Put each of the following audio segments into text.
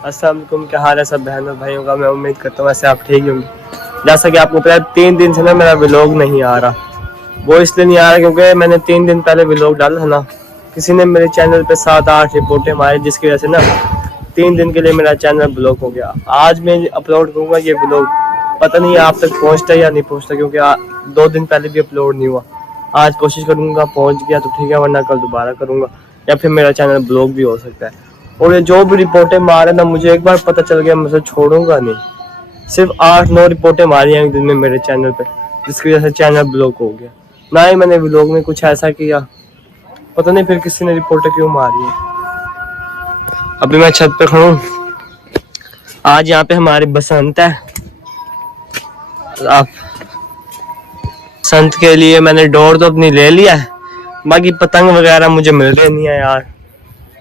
अस्सलाम वालेकुम, क्या हाल है सब बहनों भाइयों का। मैं उम्मीद करता हूँ ऐसे आप ठीक ही होंगे। जैसा कि आपको पता है 3 दिन से ना मेरा व्लॉग नहीं आ रहा। वो इसलिए नहीं आ रहा क्योंकि मैंने 3 दिन पहले व्लॉग डाला था ना, किसी ने मेरे चैनल पे 7-8 रिपोर्टें मारी, जिसकी वजह से ना 3 दिन के लिए मेरा चैनल ब्लॉक हो गया। आज मैं अपलोड करूँगा ये व्लॉग, पता नहीं आप तक पहुँचता या नहीं पहुँचता, क्योंकि 2 दिन पहले भी अपलोड नहीं हुआ। आज कोशिश करूँगा पहुँच गया तो ठीक है, वरना कल दोबारा करूँगा या फिर मेरा चैनल ब्लॉक भी हो सकता है। और ये जो भी रिपोर्टें मारे ना, मुझे एक बार पता चल गया मैं उसे छोड़ूंगा नहीं। सिर्फ 8-9 रिपोर्टें मारी हैं एक दिन में मेरे चैनल पे, जिसकी वजह से चैनल ब्लॉक हो गया। ना ही मैंने व्लॉग में कुछ ऐसा किया, पता नहीं फिर किसी ने रिपोर्टें क्यों मारी है। अभी मैं छत पे खड़ा हूँ। आज यहाँ पे हमारी बसंत है। आप बसंत के लिए मैंने डोर तो अपनी ले लिया है, बाकी पतंग वगैरह मुझे मिल रहे नहीं है यार।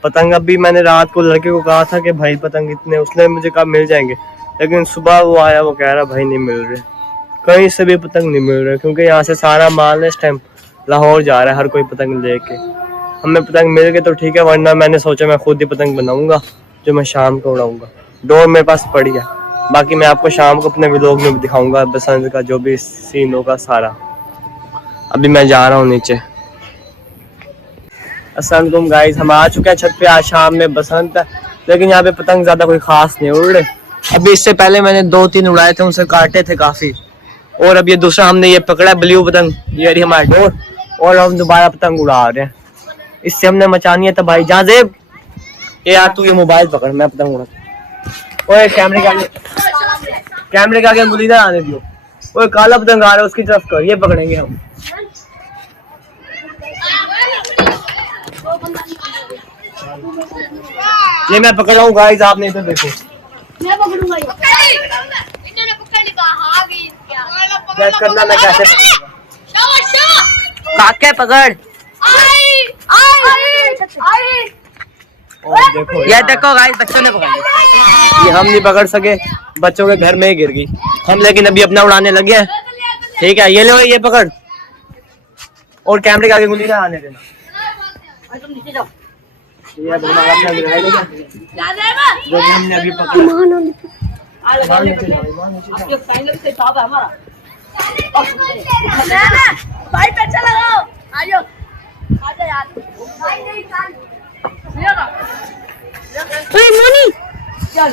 पतंग अभी मैंने रात को लड़के को कहा था कि भाई पतंग इतने, उसने मुझे कहा मिल जाएंगे, लेकिन सुबह वो आया, वो कह रहा भाई नहीं मिल रहे, कहीं से भी पतंग नहीं मिल रहे, क्योंकि यहाँ से सारा माल इस टाइम लाहौर जा रहा है हर कोई पतंग लेके। हमें पतंग मिल गए तो ठीक है, वरना मैंने सोचा मैं खुद ही पतंग बनाऊंगा जो मैं शाम को उड़ाऊंगा। डोर मेरे पास पड़ी है, बाकी मैं आपको शाम को अपने व्लॉग में दिखाऊंगा बसंत का जो भी सीन होगा सारा। अभी मैं जा रहा हूँ नीचे। अस्सलाम वालेकुम गाइस, हम आ चुके हैं छत पे। आज शाम में बसंत है, लेकिन यहाँ पे पतंग ज्यादा कोई खास नहीं उड़ रहे। अभी इससे पहले मैंने 2-3 उड़ाए थे, उनसे काटे थे काफी। और अब ये दूसरा हमने ये पकड़ा ब्लू पतंग, ये रही हमारी डोर, और हम दोबारा पतंग उड़ा रहे हैं। इससे हमने मचानी है तबाही। जहाँ जेब ये यार तू ये मोबाइल पकड़, मैं पतंग उड़ा। ओए कैमरे के आगे उंगली ना आने दियो। ओए काला पतंग आ रहा है उसकी तरफ कर, ये पकड़ेंगे हम। ये मैं पकड़ रहा हूँ गाइस, आप नहीं तो देखो। मैं पकड़ूंगा ये। इन्होंने पकड़ लिया, आ गई क्या? गैस करना मैं कैसे पकड़ूंगा? काके पकड़। आई। और देखो ये देखो गाइस, बच्चों ने पकड़ लिया। ये हम नहीं पकड़ सके, बच्चों के घर में ही गिर गई हम, लेकिन अभी अपना उड़ाने लगे हैं। ठीक है, ये लो, ये पकड़, और कैमरे के आगे उंगली ना आने देना। तुम नीचे जाओ। ये अब हमारा अपना गिराएगा जो भी हमने अभी पकड़ा। आपके फाइनल से टॉप है हमारा। भाई पैसा लगाओ, आ जाओ, आ जा यार। भाई नहीं चाल ओए मोनी चल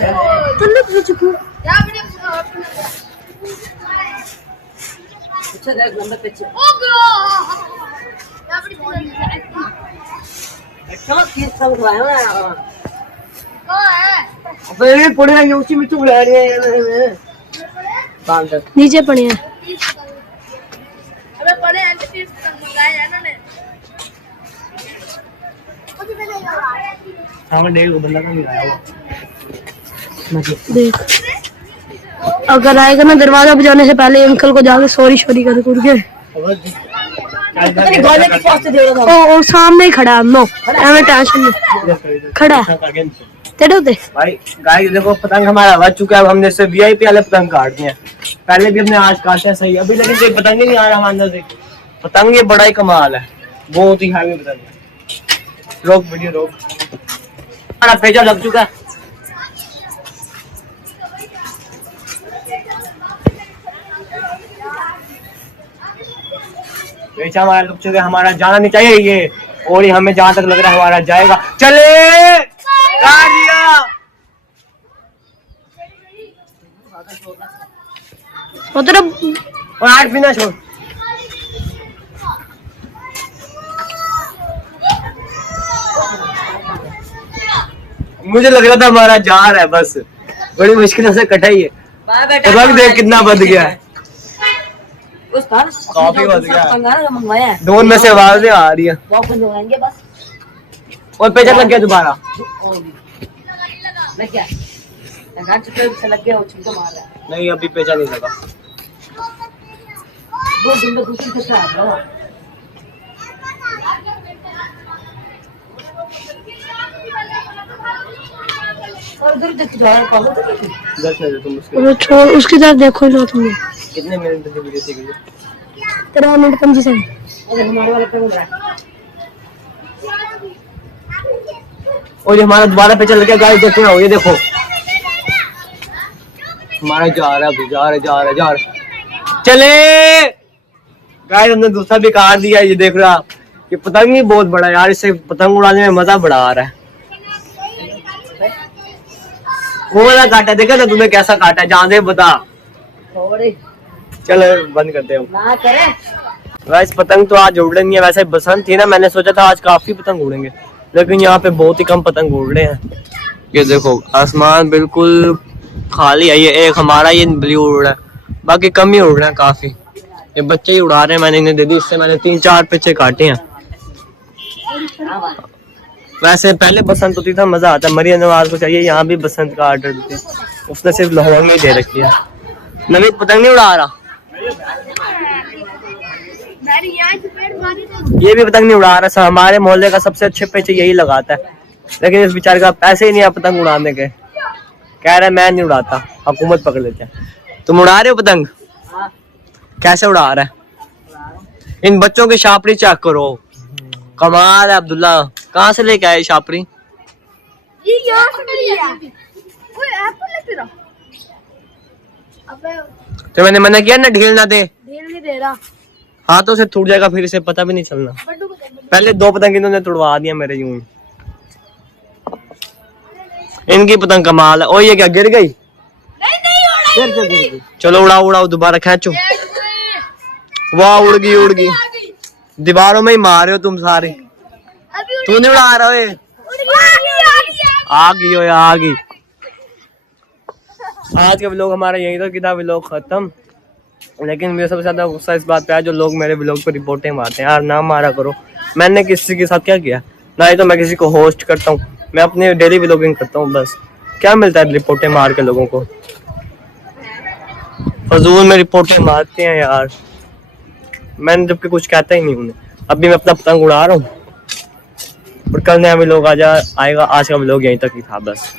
तुम लोग पीछे क्यों क्या वीडियो अच्छा देख लंबे पीछे ओ गया अच्छा किस सब हुआ है ना। अबे ये पड़े हैं, ये उसी में चुभ रहा है। बांध दे नीचे पड़े हैं। अबे पड़े हैं तो चीज मंगाए हैं ना ने। सामने देख वो बंदा का मिलाया देख। अगर आएगा ना दरवाजा बजाने से पहले अंकल को जाके सॉरी कर के ओ सामने ही खड़ा है। नो हमें टेंशन नहीं, खड़ा तेरे उधर भाई। गाइस देखो पतंग हमारा बच चुका है, अब हमने से वीआईपी वाले पतंग काट दिए हैं। पहले भी हमने आज काटे सही, अभी लेकिन कोई पतंग ही नहीं आ रहा हमारे अंदर से। पतंग ये बड़ा ही कमाल है, बहुत ही हैवी पतंग है। रोक वीडियो रोक, हमारा पेजा लग चुका है। पेचा हमारा लग चुका है, हमारा जाना नहीं चाहिए ये, और ये हमें जहाँ तक लग रहा है हमारा जाएगा। चले काट दिया और आज बिना छोड़। मुझे लग रहा था हमारा जा रहा है, बस बड़ी मुश्किल से कटा ही है। तो रंग देख कितना बद गया है, काफी बद गया। दोनों में से आवाजें आ रही है और पेचा लग गया दोबारा। नहीं अभी पेचा नहीं लगा। छोड़ उसकी तरफ देखो ना तुम। कितने मिनट की वीडियो थी? 13 मिनट 25 सेकंड। हमारे वाला पे बोल रहा है और ये हमारा दोबारा पे चल गया गाइस, देखो ना ये देखो हमारा जा रहा चले गाइस। हमने दूसरा भी काट दिया। ये देख रहा ये पतंग ही बहुत बड़ा यार, इससे पतंग उड़ाने में मजा बड़ा आ रहा है। वो वाला काटा देखा था तूने कैसा काटा, जहाँ से बता। चलो बंद करते हैं। गाइस पतंग तो आज उड़ नहीं है, वैसे बसंत थी ना, मैंने सोचा था आज काफी पतंग उड़ेंगे, लेकिन यहाँ पे बहुत ही कम पतंग उड़ रहे हैं। ये देखो आसमान बिल्कुल खाली है। ये एक हमारा ये ब्लू उड़ रहा है, बाकी कम ही उड़ रहे हैं काफी। ये बच्चे ही उड़ा रहे हैं, मैंने इन्हें दे दी। इससे मैंने 3-4 पीछे काटे हैं। वैसे पहले बसंत होती था, मजा आता। मरियम नवाज को चाहिए यहाँ भी बसंत का ऑर्डर देते, उसने सिर्फ लाहौर में ही दे रखी है। नवीद पतंग नहीं उड़ा रहा, ये भी पतंग नहीं उड़ा रहा। हमारे मोहल्ले का सबसे अच्छे पैसे यही लगाता है, लेकिन इस बेचारे का पैसे ही नहीं है पतंग उड़ाने के। कह रहा है मैं नहीं उड़ाता, हुकूमत पकड़ लेते हैं। तुम उड़ा रहे हो पतंग? कैसे उड़ा रहा है? इन बच्चों की शापरी चेक करो, कमाल है। अब्दुल्ला कहाँ से लेके आए शापरी? तो मैंने मना किया ना ढील ना दे। ढील नहीं दे रहा, हाथों से टूट जाएगा, फिर इसे पता भी नहीं चलना। पहले 2 पतंग इन्होंने तुड़वा दिया मेरे यूं। इनकी पतंग कमाल है। ओ ये क्या गिर गई? नहीं। चलो उड़ाओ दोबारा खींचो। वाह उड़ गई। दीवारों में ही मार रहे हो तुम सारे। तू नहीं उड़ा रहा है? आ गई। आज का व्लॉग हमारा यही था, कितना व्लॉग खत्म। लेकिन मुझे सबसे ज्यादा गुस्सा इस बात पे है जो लोग मेरे व्लॉग पर रिपोर्टें मारते हैं। यार ना मारा करो। मैंने किसी के साथ क्या किया? ना ही तो मैं किसी को होस्ट करता हूँ, मैं अपनी डेली व्लॉगिंग करता हूँ। बस क्या मिलता है रिपोर्टें मार के लोगों को? फजूल में रिपोर्टें मारते हैं यार। मैंने जबकि कुछ कहता ही नहीं उन्हें। अभी मैं अपना पतंग उड़ा रहा हूँ और कल नया व्लॉग आएगा। आज का व्लॉग यहीं तक ही था बस।